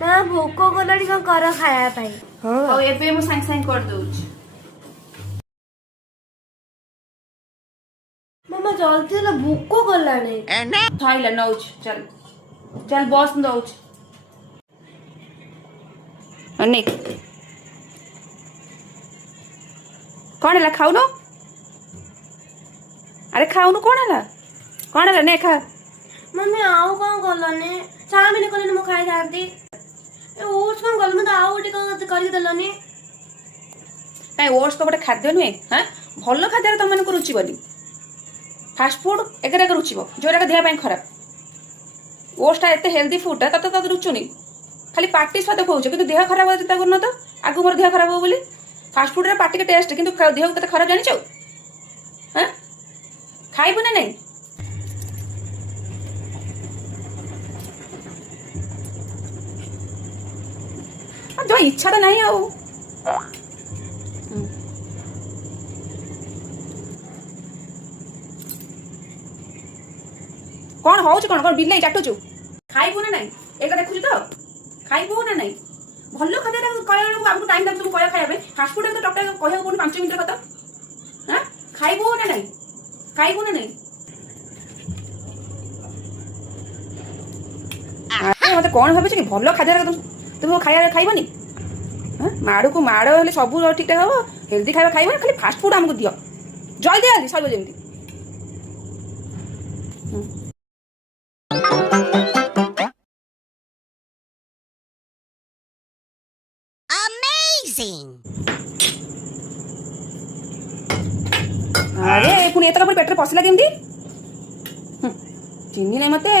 ନା ଭୋକ କଲାଣି କଣ କର ଖାଇବା ପାଇଁ। ହଉ ଏବେ ମୁଁ ସାଙ୍ଗେ ସାଙ୍ଗେ କରିଦଉଛି। ମାମା ଜଲ୍ଦି ହେଲା ଭୋକ କଲାଣି। ଖାଇଲା ନଉଛି ଚାଲ ଚାଲ ବସ୍ ଦଉଛି ଅନେକ କଣ ହେଲା ଖାଉନୁ? ଆରେ ଖାଉନୁ କଣ ହେଲା ନେ ଖା। ମମି ଆଉ କଣ କଲନି? ଚାଉମିନ କଲନି ମୁଁ ଖାଇଥାନ୍ତି। ଓଟ୍ସ କଣ କଲ ମତେ ଆଉ ଗୋଟେ କଣ କରିକି ଦେଲନି? କାଇଁ ଓଟ୍ସ ତ ଗୋଟେ ଖାଦ୍ୟ ନୁହେଁ? ହଁ ଭଲ ଖାଦ୍ୟରେ ତମମାନଙ୍କୁ ରୁଚିବନି। ଫାଷ୍ଟ ଫୁଡ ଏକରେ ରୁଚିବ ଯୋଉଟା ଦେହ ପାଇଁ ଖରାପ। ଓଟ୍ସଟା ଏତେ ହେଲ୍ଦି ଫୁଡଟା ତତେ ରୁଚୁନି। ଖାଲି ପାଟି ସ୍ୱାଦ କହୁଛ କିନ୍ତୁ ଦେହ ଖରାପ ଚିନ୍ତା କରୁନ ତ ଆଗକୁ ମୋର ଦେହ ଖରାପ ହବ ବୋଲି। ଫାଷ୍ଟ ଫୁଡରେ ପାଟିକେ ଟେଷ୍ଟ କିନ୍ତୁ ଦେହକୁ କେତେ ଖରାପ ଜାଣିଛ? ହଁ ଖାଇବୁ ନା ନାଇଁ? ଯୋଉ ଇଚ୍ଛା ତ ନାହିଁ ଆଉ। କଣ ହଉଛି କଣ ବିଲେଇ ଚାଟୁଛୁ? ଖାଇବୁ ନା ନାଇଁ? ଏଇଟା ଦେଖୁଛୁ ତ ଖାଇବୁ ନା ନାଇଁ? ଭଲ ଖାଦ୍ୟଟା କହିଲା ବେଳକୁ ଆମକୁ ଟାଇମ୍ ଲାଗୁଛି ସବୁ କହିବା ଖାଇବା ପାଇଁ। ଫାଷ୍ଟ ଫୁଡ୍ ତ ଟୋଟାଲ କହିବାକୁ ପଡୁନି 5 ମିନିଟର କଥା। ହଁ ଖାଇବୁ ନା ନାଇଁ? ଖାଇବୁ ନା ନାଇଁ? ମତେ କଣ ଭାବୁଛି କି ଭଲ ଖାଦ୍ୟ ତୁମ ଖାଇବନି? ମାଡ଼କୁ ମାଡ଼ ହେଲେ ସବୁ ଠିକ୍ ଠାକ୍ ହବ। ହେଲ୍ଦି ଖାଇବା ଖାଇବ ଖାଲି ଫାଷ୍ଟ ଫୁଡ୍ ଆମକୁ ଦିଅ ଜଲ୍ଦି ଜଲ୍ଦି ସରିବ ଯେମିତି। ଆରେ ପୁଣି ଏତକ ପୁଣି ପେଟରେ ପଶିଲା କେମିତି? ଚିହ୍ନି ନାହିଁ ମତେ।